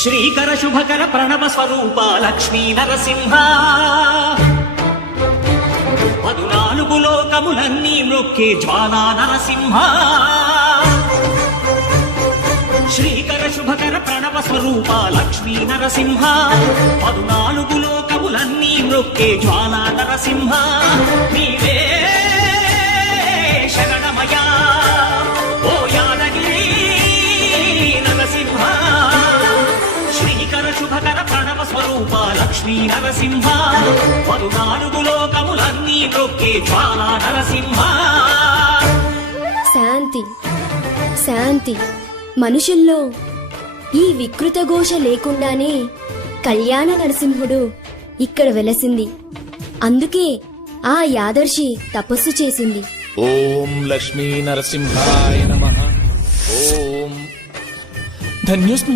శ్రీకర శుభకర ప్రణవ స్వరూప లక్ష్మీ నరసింహ 14 లోకములన్నీ మ్రొక్కే జ్వాలా నరసింహ శ్రీకర శుభకర ప్రణవ స్వరూప లక్ష్మీ నరసింహ 14 లోకములన్నీ మ్రొక్కే జ్వాలా నరసింహ నీవే శరణమయా ఓ యాదగిరి నరసింహ శ్రీకర శుభకర ప్రణవ స్వరూప లక్ష్మీ నరసింహ 14 లోకములన్నీ మ్రొక్కే జ్వాలా నరసింహ. శాంతి శాంతి. మనుషుల్లో ఈ వికృత ఘోష లేకుండానే కళ్యాణ నరసింహుడు ఇక్కడ వెలసింది. అందుకే ఆ యాదర్శి తపస్సు చేసింది. ఓం లక్ష్మీ నరసింహాయ నమః. ఓం ధన్యోస్మి